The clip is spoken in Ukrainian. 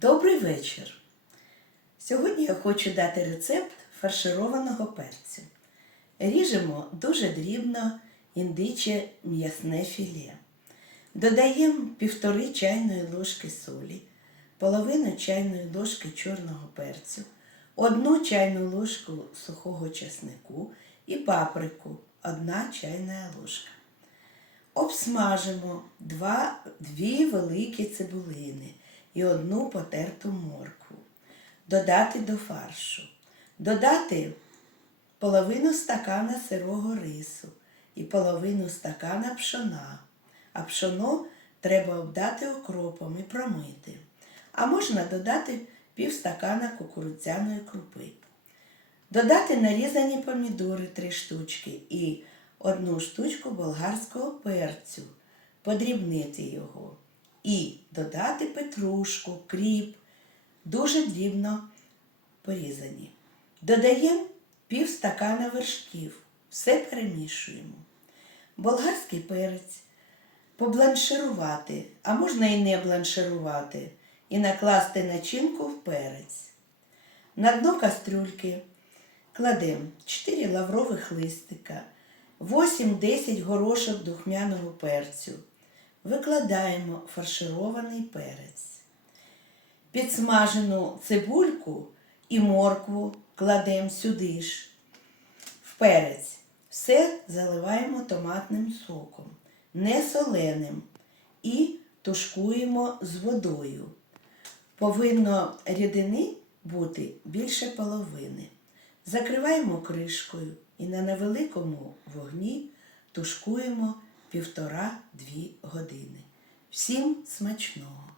Добрий вечір! Сьогодні я хочу дати рецепт фаршированого перцю. Ріжемо дуже дрібно індиче м'ясне філе. Додаємо півтори чайної ложки солі, половину чайної ложки чорного перцю, одну чайну ложку сухого чеснику і паприку, одна чайна ложка. Обсмажимо два, дві великі цибулини і одну потерту моркву. Додати до фаршу. Додати половину стакана сирого рису і половину стакана пшона. А пшоно треба обдати окропом і промити. А можна додати пів стакана кукурудзяної крупи. Додати нарізані помідори 3 штучки і одну штучку болгарського перцю, подрібнити його. І додати петрушку, кріп, дуже дрібно порізані. Додаємо пів стакана вершків, все перемішуємо. Болгарський перець побланширувати, а можна і не бланширувати, і накласти начинку в перець. На дно кастрюльки кладемо 4 лаврових листика, 8-10 горошок духмяного перцю. Викладаємо фарширований перець. Підсмажену цибульку і моркву кладемо сюди ж, в перець. Все заливаємо томатним соком, не соленим, і тушкуємо з водою. Повинно рідини бути більше половини. Закриваємо кришкою і на невеликому вогні тушкуємо півтора-дві години. Всім смачного!